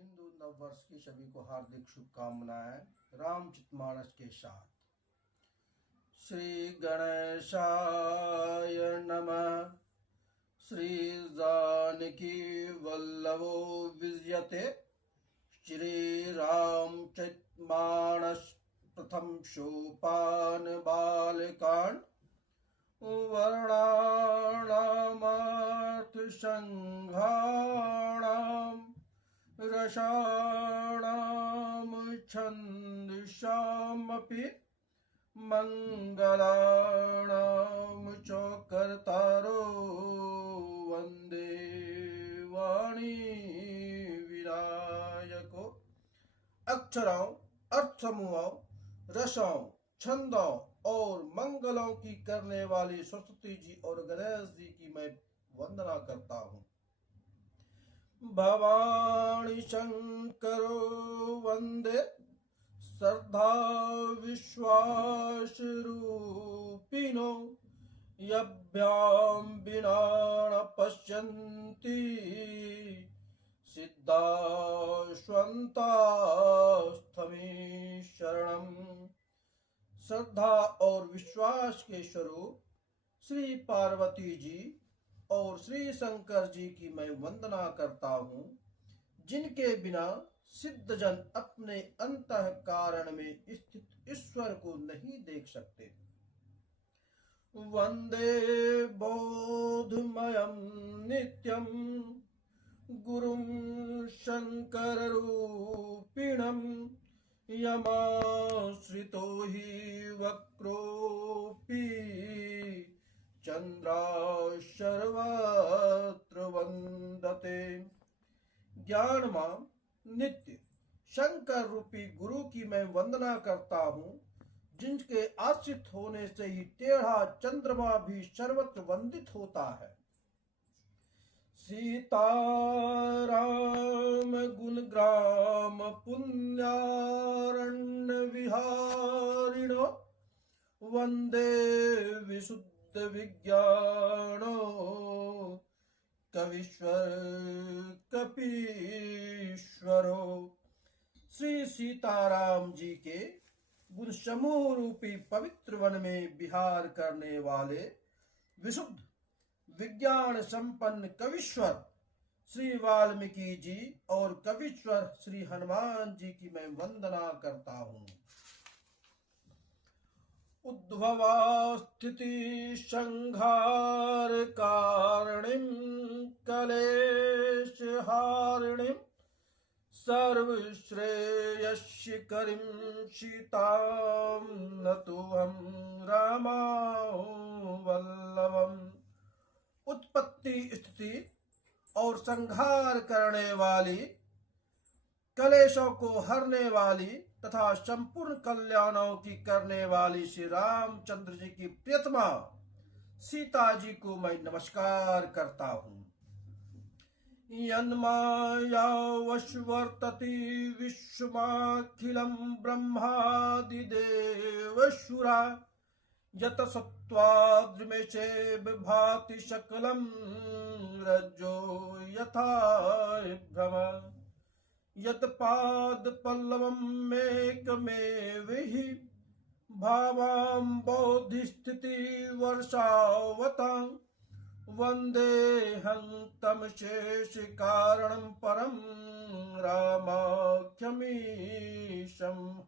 हिंदू नववर्ष की सभी को हार्दिक शुभकामनाएं रामचरितमानस के साथ। श्री गणेशाय नमः। श्री जानकी वल्लभो विजयते। श्री रामचरितमानस प्रथम सोपान बालकांड। वर्णानामर्थ संघाणाम रसाणाम छंदसामपि मंगलानाम च कर्तारो वंदे वाणी विनायको। अक्षरों, अर्थ समूहों, रसों, छंदों और मंगलों की करने वाली सरस्वती जी और गणेश जी की मैं वंदना करता हूँ। भवानी शंकरो वंदे श्रद्धा विश्वास रूपिणो। यभ्याम विना न पश्यन्ति सिद्धा स्वन्तास्थमे शरणम्। श्रद्धा और विश्वास के स्वरूप श्री पार्वती जी और श्री शंकर जी की मैं वंदना करता हूँ, जिनके बिना सिद्धजन अपने अंतःकरण में स्थित ईश्वर को नहीं देख सकते। वंदे बोधमयं नित्यं गुरुं शंकर रूपिणम्। यमाश्रितो हि वक्रोऽपि चंद्राः सर्वत्र वंदते। ज्ञानमय नित्य शंकर रूपी गुरु की मैं वंदना करता हूँ, जिनके आश्रित होने से ही टेढ़ा चंद्रमा भी सर्वत्र वंदित होता है। सीताराम गुणग्राम पुण्यारण्य विहारिणो। वंदे विशुद्ध विज्ञानो कवीश्वर कपीश्वरो। श्री सीताराम जी के गुण समूह रूपी पवित्र वन में विहार करने वाले विशुद्ध विज्ञान संपन्न कवीश्वर श्री वाल्मीकि जी और कवीश्वर श्री हनुमान जी की मैं वंदना करता हूँ। उद्भवा स्थिति संहार कारणिं कलेश हारिणीं सर्वश्रेयस्यकरीं सीतां नतोऽहं रामां वल्लभम्। उत्पत्ति, स्थिति और संहार करने वाली, कलेशों को हरने वाली तथा संपूर्ण कल्याणों की करने वाली श्री रामचंद्र जी की प्रियतमा सीता जी को मैं नमस्कार करता हूँ। यन्माया वशवर्तति विश्वमखिलं ब्रह्मादिदेवसुरा। यत सत्त्वाद्रिमेशे विभाति सकलं रज्जो यथा भ्रम। यत पाद पल्लवं मेकमेव हि भावां बोधिस्थिति वर्षावतां। वन्देऽहं तं शेष कारणं परं रामाख्यमीशं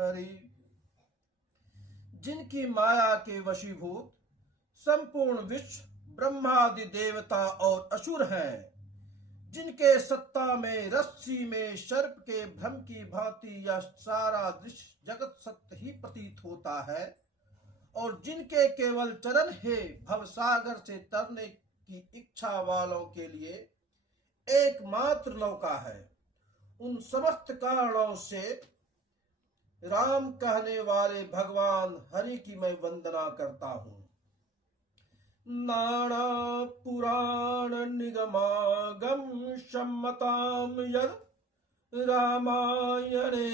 हरि। जिनकी माया के वशीभूत संपूर्ण विश्व ब्रह्मादि देवता और असुर हैं, जिनके सत्ता में रस्सी में सर्प के भ्रम की भांति यह सारा दृश्य जगत सत्य ही प्रतीत होता है, और जिनके केवल चरण है भवसागर से तरने की इच्छा वालों के लिए एकमात्र नौका है, उन समस्त कारणों से राम कहने वाले भगवान हरि की मैं वंदना करता हूँ। नाना पुराण निगमागम सम्मताम यद रामायणे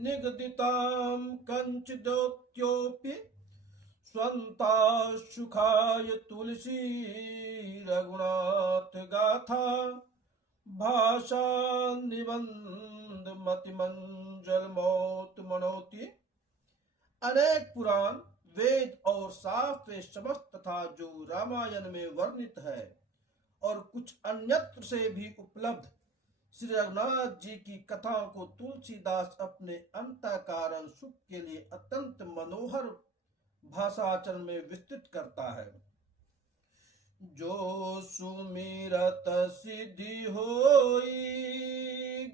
निगदिताम कंचिदोत्योपि स्वंता सुखाय तुलसी रघुनाथ गाथा भाषा निबंध मतिमंजल मौत मनोती। अनेक पुराण, वेद और शास्त्र समस्त तथा जो रामायण में वर्णित है और कुछ अन्यत्र से भी उपलब्ध श्री रघुनाथ जी की कथाओं को तुलसीदास अपने अंतःकरण सुख के लिए अत्यंत मनोहर भाषाचरण में विस्तृत करता है। जो सुमिरत सिद्धि होई,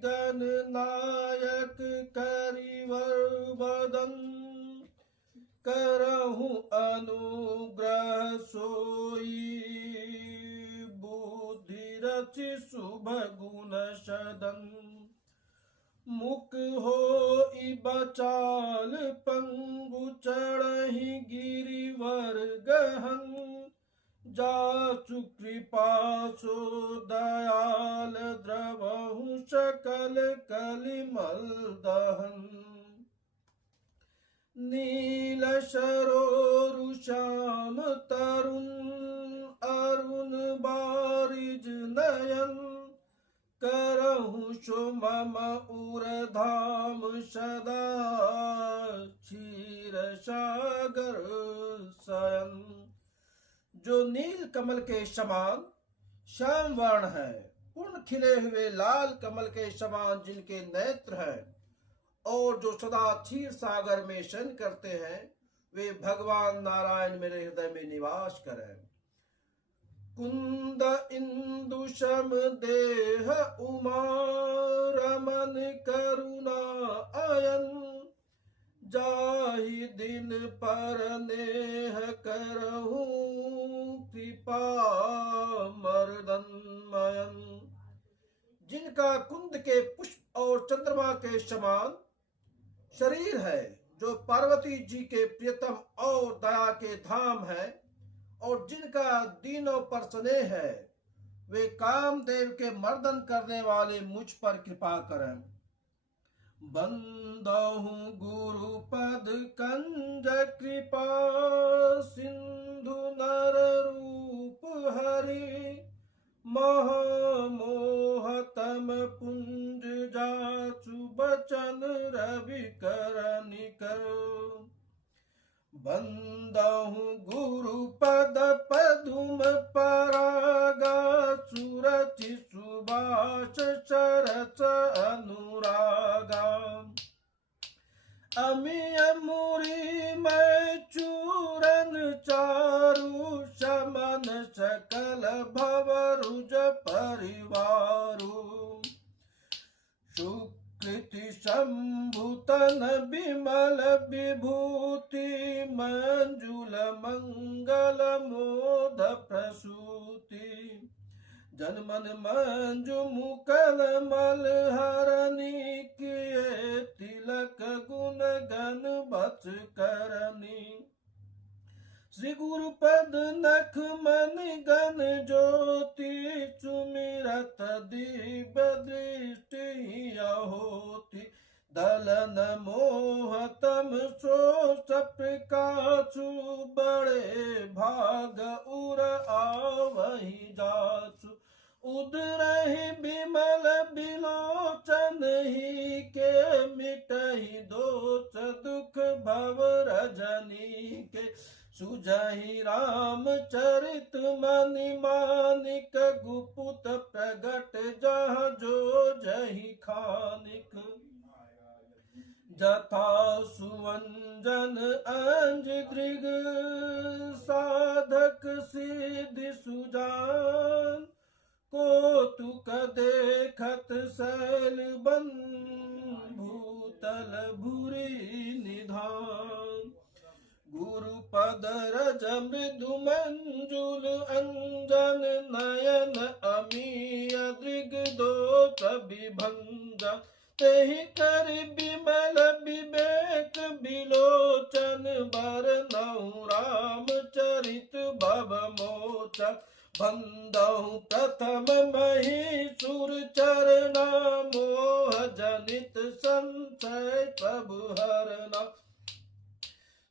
गणनायक करिवर बदन, करहु अनुग्रह सोई, बुद्धि रचि शुभ गुण सदन, मुख होई बचाल पंगु, चढ़हि गिरिवर गहन, जासु कृपा सो दयाल, द्रवहु सकल कलिमल दहन, नील सरोरु श्याम तरुण, अरुण बारिज नयन, करहु सो मम उर धाम, सदा क्षीर सागर शयन। जो नील कमल के समान श्याम वर्ण है, पूर्ण खिले हुए लाल कमल के समान जिनके नेत्र हैं, और जो सदा क्षीर सागर में शयन करते हैं, वे भगवान नारायण मेरे हृदय में निवास करें। कुंद इंदु सम देह उमा, रमन करुणा अयन, जाहि दिन पर नेह करहु, कृपा मर्दन मयन। जिनका कुंद के पुष्प और चंद्रमा के समान शरीर है, जो पार्वती जी के प्रियतम और दया के धाम है, और जिनका दीनों पर स्नेह है, वे कामदेव के मर्दन करने वाले मुझ पर कृपा करें। बंदहु गुरु पद कंज, कृपा सिंधु नर रूप हरि, महामोहतम पुंज, जासु बचन रवि करनि कर। बंदहु गुरु पद पदुम परागा, सुरचि सुभाष सरस अनुरागा, अमिय मुरी मैं चूरन चारु, समन सकल भवरुज परिवारु, सुकृति शंभुतन विमल विभूति, मंजुल मंगल मोद प्रसूति, जनमन मंजु मुकल मल हरनी, किए तिलक गुण गण बच करनी। श्री गुरु पद नख मन गण ज्योति, सुमिरत दीप दृष्टि होती, दलन मोहतम सो प्रकाशु, बड़े भाग उर आवहि जासु, उदरहि बिमल बिलोचन ही के, मिटहि दोष दुख भव रजनी के, सुजहि राम चरित मनि मानिक, गुपुत प्रगट जहाँ जो जहि खानिक, जथा सुवंजन अंज दृग, साधक सिद्धि सुजान, कौतुक देखत शैल बन, भूतल भूरि निधान। गुरु पद रज मृदु मंजुल अंजन, नयन अमीय दृग दोष विभंजा, तेहि कर विमल विवेक बिलोचन, बरनहु राम चरित भव मोचन। बंदहु प्रथम महीसुर चरना, मोह जनित संशय प्रभु हरना,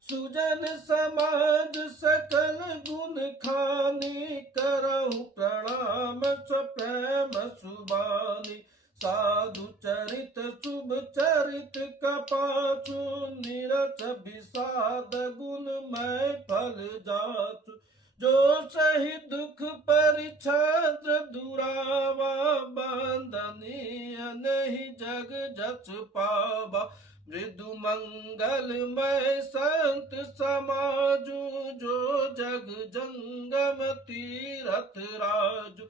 सुजन समाज सकल गुण खानी, करहु प्रणाम स्वप्रेम सुबानी। साधु चरित शुभ चरित कपासु, निरत विषाद गुण मैं फल जासु। जो सही दुख परिच्छद दुरावा, बंदनीय नहीं जग जस पावा। मृदु मंगलमय संत समाजु, जो जग जंगम तीरथ राजु।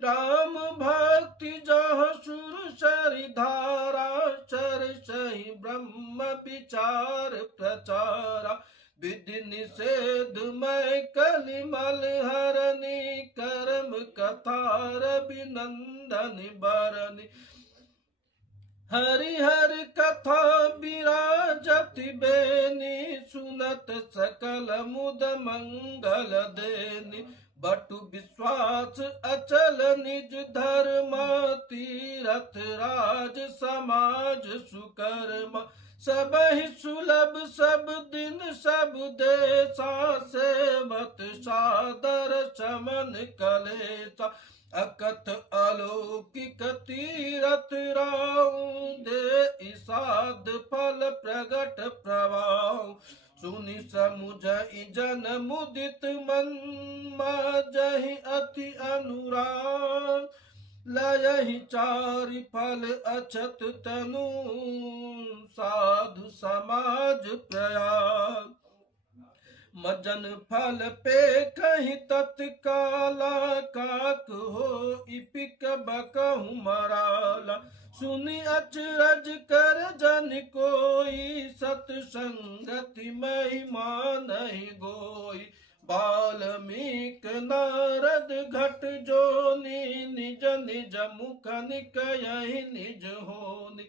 राम भक्ति जहाँ सुर सरि धारा, चर सही ब्रह्म विचार प्रचारा। विधि निषेध मैं कलिमल हरनी, कर्म कथार अभिनंदन बरनी। हरिहर कथा विराजति बेनी, सुनत सकल मुद मंगल देनी। बटु विश्वास अचल निज धर्म, तीरथ राज समाज सुकर्म। सबहि सुलभ सब दिन सब देशा, सेवत सादर समन कलेसा। अकथ अलौकिक तीरथ राउ, दे साध फल प्रगट प्रभाव। सुनि समुझइ जन मुदित मन, मजहि अति अनुराग। लयहि चारि फल अछत तनु, साधु समाज प्रयाग। मजन फल पे कहीं तत्काला, काक हो इपिक बकहु मराला। सुनि अचरज कर जन कोई, सतसंगति महिमा नहीं गोई। वाल्मीकि नारद घट जोनी, निज निज मुख निकयहि निज होनी।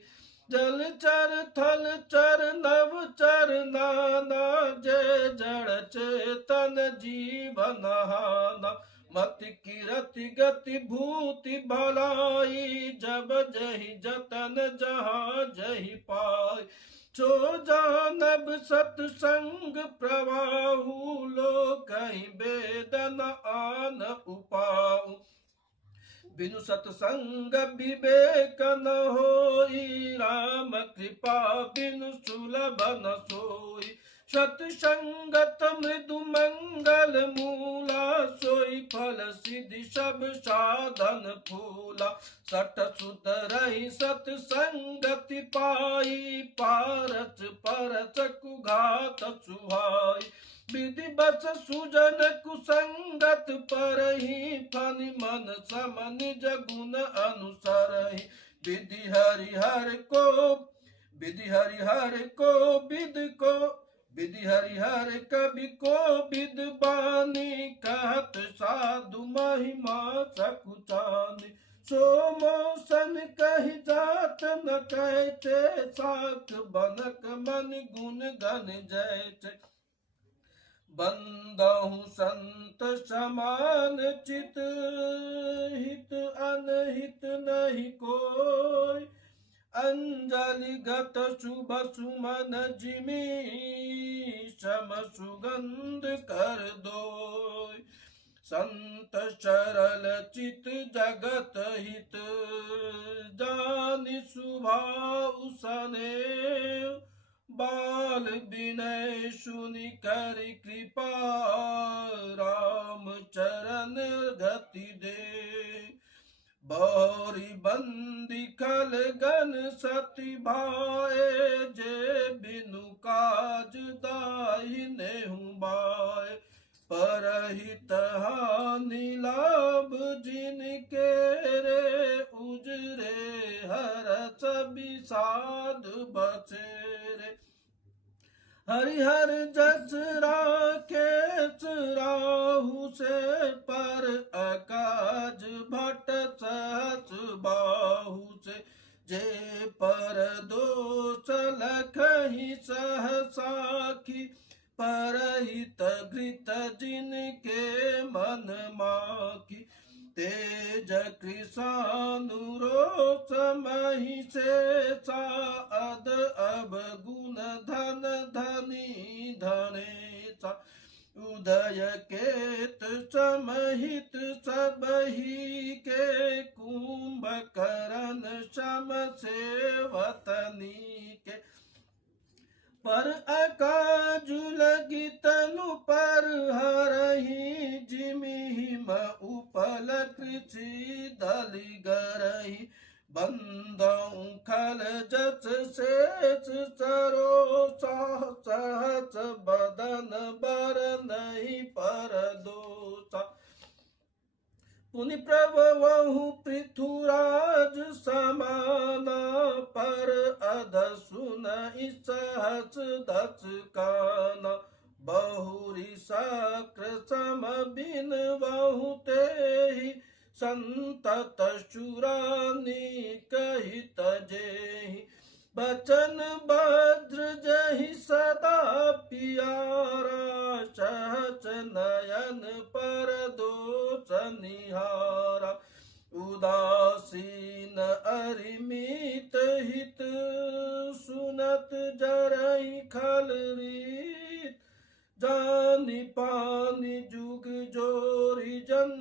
जल चर थल चर नभ चर नाना, जय जड़ चेतन जीवन हाना। मति कीरति गति भूति भलाई, जब जहि जतन जहाँ जहि पाई। सो जानब सतसंग प्रवाहु, लोकहि वेदन आन उपाऊ। बिनु सतसंग विवेक न होई, राम कृपा बिनु सुलभ न सोई। सतसंगत मृदु मंगल मूला, सोई फल सिद्धि सब साधन फूला। सठ सुत रही सतसंगति पाई, पारस परस कुघात सुहाई। विधि बस सुजन कुसंगत परही, फनि मन सम निज गुण अनुसरहि। विधि हरिहर को विधि हरिहर को विद को, विधि हरिहर कवि को विद बानी। कहत साधु महिमा सकुचानी, सो मौसन कहि जात न कहते। साख बनक मन गुण गन जयते। बंदहु संत समान चित, हित अनहित नहीं कोई। अंजलि गत शुभ सुमन जिमी, सम सुगंध कर दोय। संत सरल चित जगत हित, जानि स्वभाव सनेव। बाल विनय सुनि कर कृपा, राम चरण गति दे। बौरी बंदी खल गन सति भाए, जे बिनु काज दाहिने हूँ बाए। परहित हानि लाभ जिनके रे, उजरे हरस विषाद बचे रे। हरिहर जस राकेश राहु से, पर अकाज भट सहस बाहु से। जे पर दोष लखहि सहसाखी, परहित घृत जिनके मन माखी। तेज कृशानुरोच महिषेचा अद अवगुण धन धनी धनेचा उदय केत चमहित सबही के कुंभकर्ण शम सेवतनी के पर अकाजुल गीतनु पर हरहि जिमिहिम उपल कृचि दलि गरहि बंदौ खल जच सेच चरो सहच बदन बर नहीं पर दोषा पुनि प्रभवहु पृथुराज समाना पर अध सुनहि सहच दच काना बहुरी साक्र सम बिन बहु तेहि संतत शुरानी कहित जेहि बचन वज्र जहि सदा पियारा सहच नयन पर दोष निहारा उदासीन अरिमित हित सुनत जरहि खल रीत जानि पानि जुग जोरि जन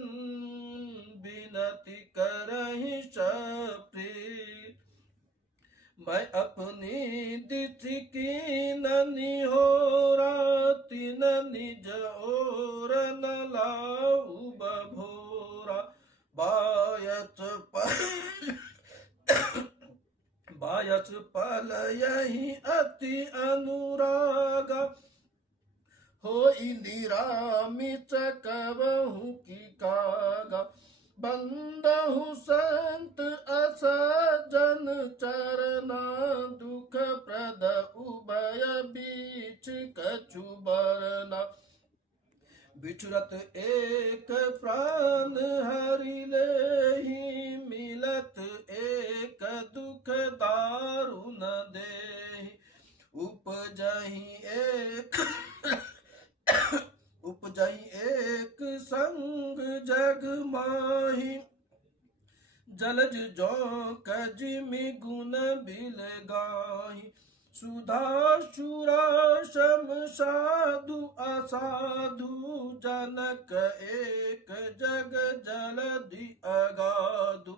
बिनति करहि सप्रीत मैं अपनी तिथि की निहोरा तिन निज ओर न लाऊ बभोरा बायच पल यही अति अनुरागा होई निरामित कबहु की कागा बंदहु संत असजन चरना दुख प्रद उभय बीच कछु बरना बिछुरत एक प्राण हरि लेहि मिलत एक दुख दारुण देहि उपजहि एक संग जग माहि जलज जोक जिमि गुण बिल गाहि सुधा सुरा शम साधु असाधु जनक एक जग जलधि अगाधु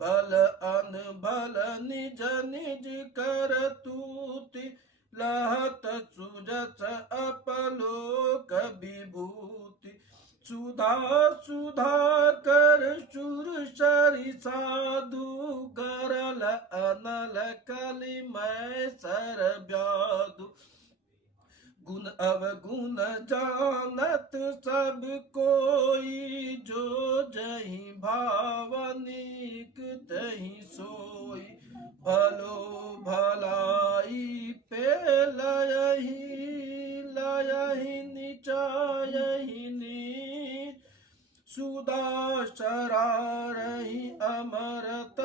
बल अनबल निज निज कर तूति लहत सुजस अपलोक विभूति सुधा सुधा कर सुर सरि साधु गरल अनल कलि मैं सर व्याधु गुण अवगुण जानत सब कोई जो जहि भावनिक तहि सोई भलो भलाई पे लयहि निचायहि नीच सुधा शरारहि अमरत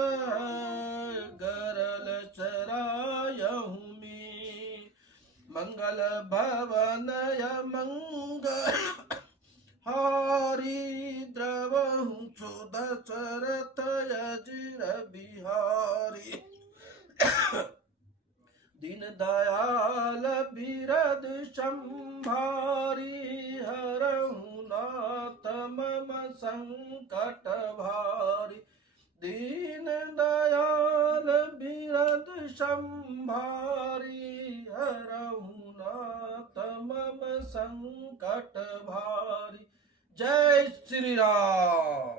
गरल चरायहु मीन मंगल भवनय मंगल हारी द्रवहु सुदशरथ अजिर बिहारी दीन दयाल बिरद संभारी हरहु नाथ मम संकट भारी दीन दयाल बिरद संभारी हरहु नाथ मम संकट भारी। जय श्री राम।